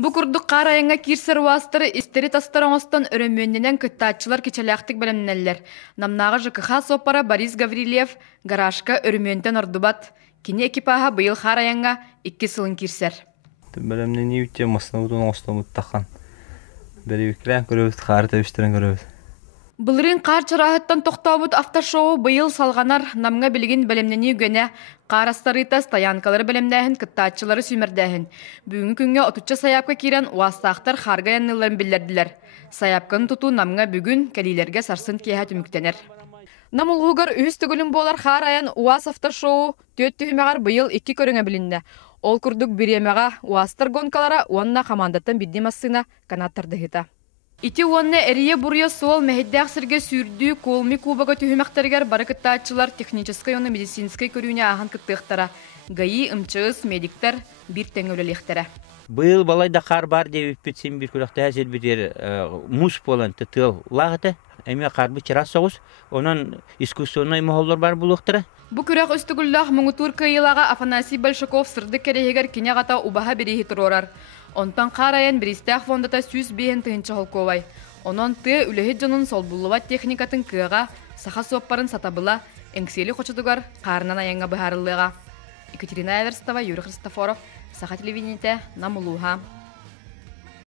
Бу курдук карайыңа кирсер уастыры истери тастароңостон өрөмөнненен кыттаатчылар кичелектик белемнеллер. Намнагы ЖКХ сопара Борис Гаврилев гаражка өрөмөнтен ордубат. Кини экипаха быйыл харайыңа 2 сылын кирсер. Белемнени үтте маснабытын остомут тахан. Беребиклен көрөбүт, харыта биштерен көрөбүт. Былырын қар чарахыттан тоқтаубыт автошоу быйыл салғанар намға білген білімнені үгене қарастарыта стоянкалары білімдәхін кыттаатчылары сүймердәхін. Бүгінгі күнге отуча саяпқа кирен уастақтар харга янныларын білдерділер. Саяпқын тұту намға бүгін кәлилерге сарсын кейхә түміктенер. Намылғығар үйіз түгілін болар хар аян уас автошоу төт түйімеғар быйыл 2 көріңе білінді. Ол күрдік біремеға уастар гонкалара уанна командаттан биддемасына канаттарды хита. Ити уонна эрие бурья сол мәһиддәк сирге сүрдүү колми кубага түһүмәктәргәр баракыттаачылар технической оны медицинской көрүүнә ахан кыттыктара. ГАИ, МЧС, медиктер бир теңөлелектәре. Быйыл балайда кар бар деп битсин бир күрәктә хәзер битер мус болан тытыл лагыты. Эме кар бу чирас соғыс, онан искусственный мохоллар бар булыктыра. Бу күрәк өстүгүлләх Муңутур кыйлага Афанасий Большаков сырды керегер кинегата убаха береһи турорар. Онтан қарайын Бристах фондата сүз бейін тыынчы холковай. Онон ты үлехет жонун солбуллубат техникатын кыға, саха соппарын сатабыла, эңсели хочудугар қарынан аяңа быхарылыға. Екатерина Эверстова, Юрий Христофоров, Саха телевидениете, Намулуха.